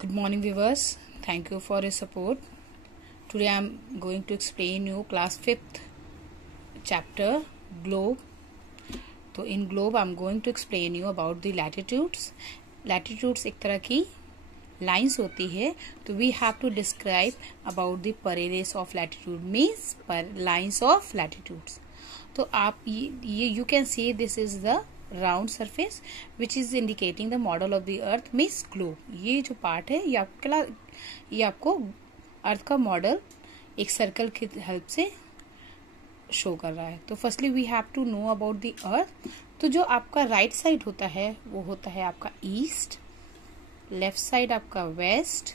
Good morning viewers, thank you for your support. Today I am going to explain you class 5th chapter globe. तो in globe I am going to explain you about the latitudes. Latitudes एक तरह की lines होती है, तो we have to describe about the parallels of latitude means lines of latitudes. तो आप ये you can see this is the round surface which is indicating the model of the earth means globe. ये जो part है ये आपको अर्थ का model एक सर्कल की हेल्प से शो कर रहा है. तो firstly we have to know about the earth. तो जो आपका राइट साइड होता है वो होता है आपका ईस्ट, लेफ्ट साइड आपका वेस्ट,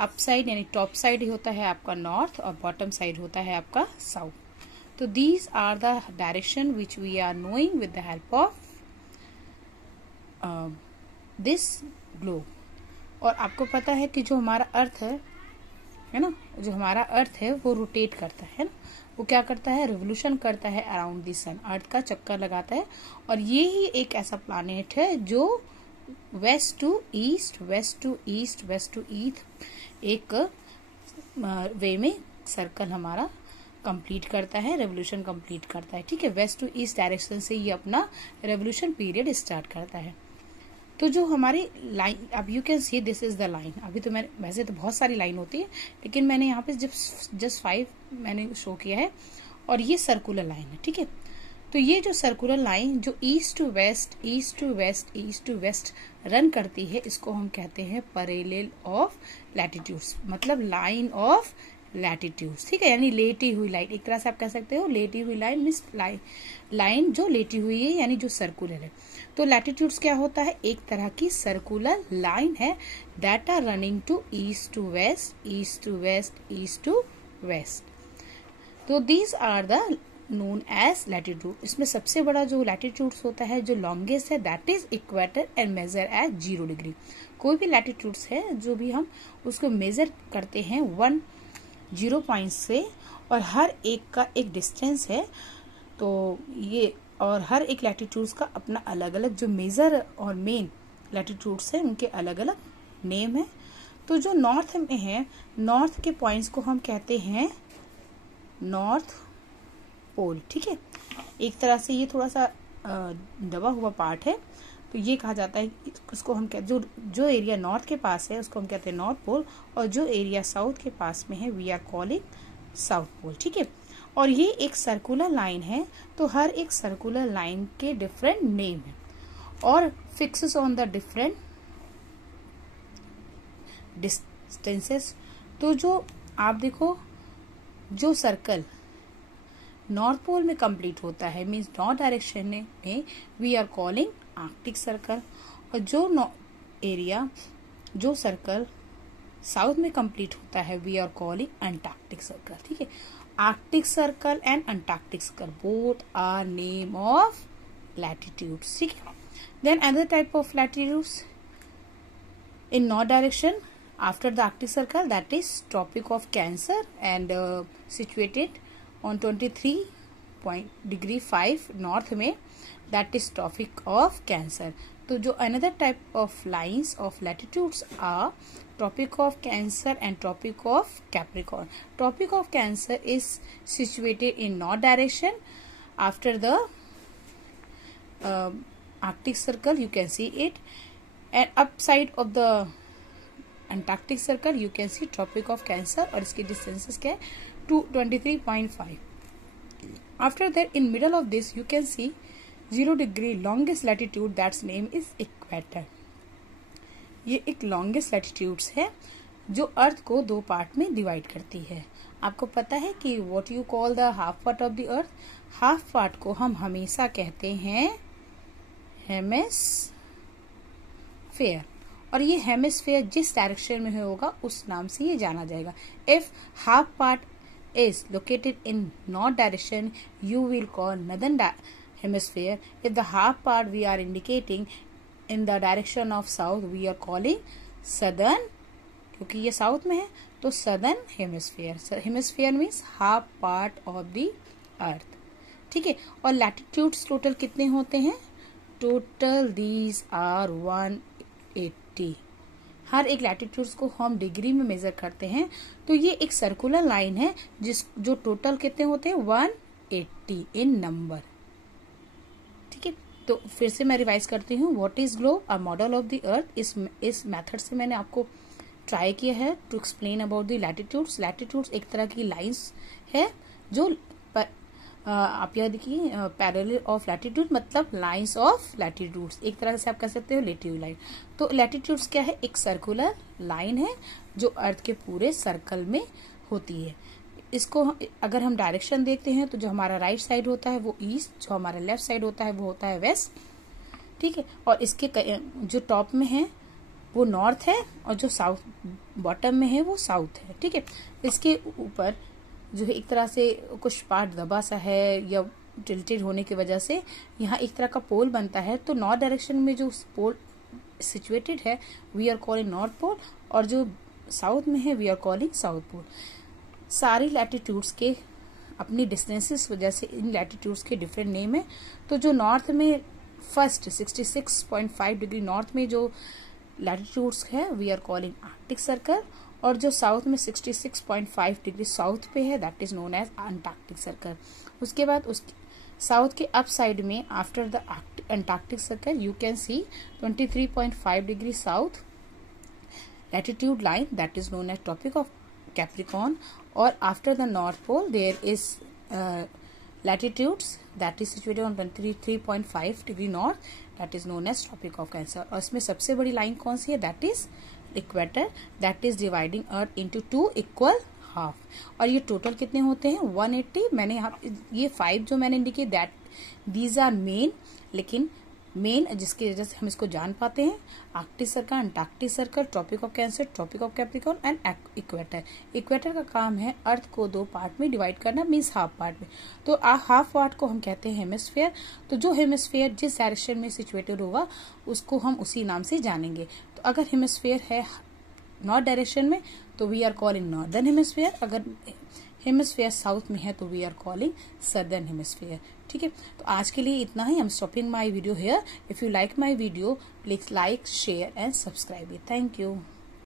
अप साइड यानी टॉप साइड होता है आपका नॉर्थ और बॉटम साइड होता है आपका south. So these are the direction which we are knowing with the help of this globe. और आपको पता है कि जो हमारा अर्थ है ना, जो हमारा अर्थ है वो रोटेट करता है ना, वो क्या करता है, रिवोल्यूशन करता है अराउंड द सन, अर्थ का चक्कर लगाता है. और ये ही एक ऐसा प्लैनेट है जो west to east, west to east, west to east एक वे में सर्कल हमारा कंप्लीट करता है, रेवोल्यूशन कंप्लीट करता है. ठीक है, वेस्ट टू ईस्ट डायरेक्शन से ये अपना रेवोल्यूशन पीरियड स्टार्ट करता है. तो जो हमारी लाइन, अब you can see this is the line. अभी तो मैंने वैसे तो बहुत सारी लाइन होती है, लेकिन मैंने यहाँ पे जस्ट 5 मैंने शो किया है और ये सर्कुलर लाइन है. ठीक है, तो ये जो सर्कुलर लाइन जो east to west, east to west, east to west run करती है, इसको हम कहते हैं पैरेलल ऑफ लैटिट्यूड्स, मतलब लाइन ऑफ लैटिट्यूड्स. ठीक है, यानी लेटी हुई लाइन, एक तरह से आप कह सकते हो लेटी हुई लाइन मीन्स लाइन जो लेटी हुई है यानी जो सर्कुलर है. तो लैटिट्यूड्स क्या होता है, एक तरह की सर्कुलर लाइन है that are running to east to west, east to west, east to west. तो these are the known as latitude. इसमें सबसे बड़ा जो लैटिट्यूड्स होता है, जो लॉन्गेस्ट है, that is equator and major as 0 degree. कोई भी लैटिट्यूड्स है जो भी हम उसको मेजर करते हैं 0 पॉइंट से, और हर एक का एक डिस्टेंस है. तो ये और हर एक लैटिट्यूड्स का अपना अलग अलग जो मेजर और मेन लैटिट्यूड्स हैं उनके अलग अलग नेम है. तो जो नॉर्थ में है, नॉर्थ के पॉइंट्स को हम कहते हैं नॉर्थ पोल. ठीक है, एक तरह से ये थोड़ा सा दबा हुआ पार्ट है, तो ये कहा जाता है, उसको हम कहते जो एरिया नॉर्थ के पास है उसको हम कहते हैं नॉर्थ पोल, और जो एरिया साउथ के पास में है we are calling south pole. ठीक है, और ये एक सर्कुलर लाइन है, तो हर एक सर्कुलर लाइन के डिफरेंट नेम है और fixes on the different distances. तो जो आप देखो, जो सर्कल नॉर्थ पोल में कंप्लीट होता है मीन्स नॉर्थ डायरेक्शन में we are calling Arctic Circle, और जो सर्कल साउथ में कंप्लीट होता है we are calling Antarctic Circle. ठीक है, Arctic Circle and Antarctic Circle both are name of latitudes. ठीक है, then other type of latitudes in north direction after the Arctic Circle, that is Tropic of Cancer and situated on 23.5 north में, that is tropic of cancer. तो जो another type of lines of latitudes are tropic of cancer and tropic of capricorn. Tropic of cancer is situated in north direction after the arctic circle, you can see it, and upside of the antarctic circle you can see tropic of cancer, और इसकी distances क्या है 23.5. after that in middle of this you can see 0 degree longest latitude, that's name is equator. ये एक longest latitudes है जो अर्थ को 2 part में डिवाइड करती है. आपको पता है कि what you call the half part of the earth, half part को हम हमेशा कहते हैं हेमिस्फेयर, और ये हेमिस्फेयर जिस डायरेक्शन में होगा उस नाम से ये जाना जाएगा. If half part is located in north direction you will call northern hemisphere. If the half part we are indicating in the direction of south we are calling southern, क्योंकि ये साउथ में है तो southern hemisphere. Hemisphere means half part of the earth. ठीक है, और latitudes total कितने होते हैं, टोटल these are 180. हर एक लैटिट्यूड्स को हम डिग्री में मेजर करते हैं। तो ये एक सर्कुलर लाइन है जो टोटल कितने होते हैं 180 इन नंबर। ठीक है, तो फिर से मैं रिवाइज करती हूँ। What is globe? A model of the earth. इस मेथड से मैंने आपको ट्राई किया है to explain about the latitudes. Latitudes एक तरह की लाइंस है जो आप यह देखिए पैरेलल ऑफ लैटिट्यूड मतलब लाइंस ऑफ लैटिट्यूड्स, एक तरह से आप कह सकते हो लैटिट्यूड लाइन। तो लैटिट्यूड्स क्या है? एक सर्कुलर लाइन है जो अर्थ के पूरे सर्कल में होती है। इसको अगर हम डायरेक्शन देखते हैं तो जो हमारा राइट साइड होता है वो ईस्ट, जो हमारा लेफ्ट साइड होता है वो होता है वेस्ट। ठीक है, और इसके जो टॉप में है वो नॉर्थ है और जो साउथ बॉटम में है वो साउथ है। ठीक है, इसके ऊपर जो है एक तरह से कुछ पार्ट दबा सा है या टिल्टेड होने की वजह से यहाँ एक तरह का पोल बनता है। तो नॉर्थ डायरेक्शन में जो पोल सिचुएटेड है we are calling North Pole, और जो साउथ में है we are calling south Pole. सारी लैटिट्यूड्स के अपनी डिस्टेंसेस वजह से इन लैटिट्यूड्स के डिफरेंट नेम है। तो जो नॉर्थ में फर्स्ट 66.5 डिग्री नॉर्थ में जो लैटिट्यूड्स है we are calling Arctic Circle, और जो साउथ में 66.5 डिग्री साउथ पे है that is known as Antarctic Circle. उसके बाद उस साउथ के अप साइड में after the Antarctic Circle you can see 23.5 degree south latitude line that is known as Tropic of Capricorn, or after the North Pole there is latitudes that is situated on 23.5 degree north that is known as Tropic of Cancer। और इसमें सबसे बड़ी line कौन सी है? That is equator, that is dividing earth into 2 equal half. और ये total कितने होते हैं 180। मैंने यहाँ ये 5 जो मैंने indicate that these are main, लेकिन मेन जिसकी वजह से हम इसको जान पाते हैं Arctic Circle, Antarctic Circle, Tropic of Cancer, Tropic of Capricorn and equator. Equator का काम है अर्थ को 2 पार्ट में डिवाइड करना, मीन्स हाफ पार्ट में। तो हाफ पार्ट को हम कहते हैं हेमिस्फेयर। तो जो हेमिस्फेयर जिस डायरेक्शन में सिचुएटेड होगा उसको हम उसी नाम से जानेंगे। तो अगर हेमिस्फेयर है नॉर्थ डायरेक्शन में तो we are calling northern hemisphere, अगर हेमिस्फेयर साउथ में है तो we are calling southern hemisphere. ठीक है, तो आज के लिए इतना ही। I am stopping my video here. If you like my video please like, share and subscribe. Thank you.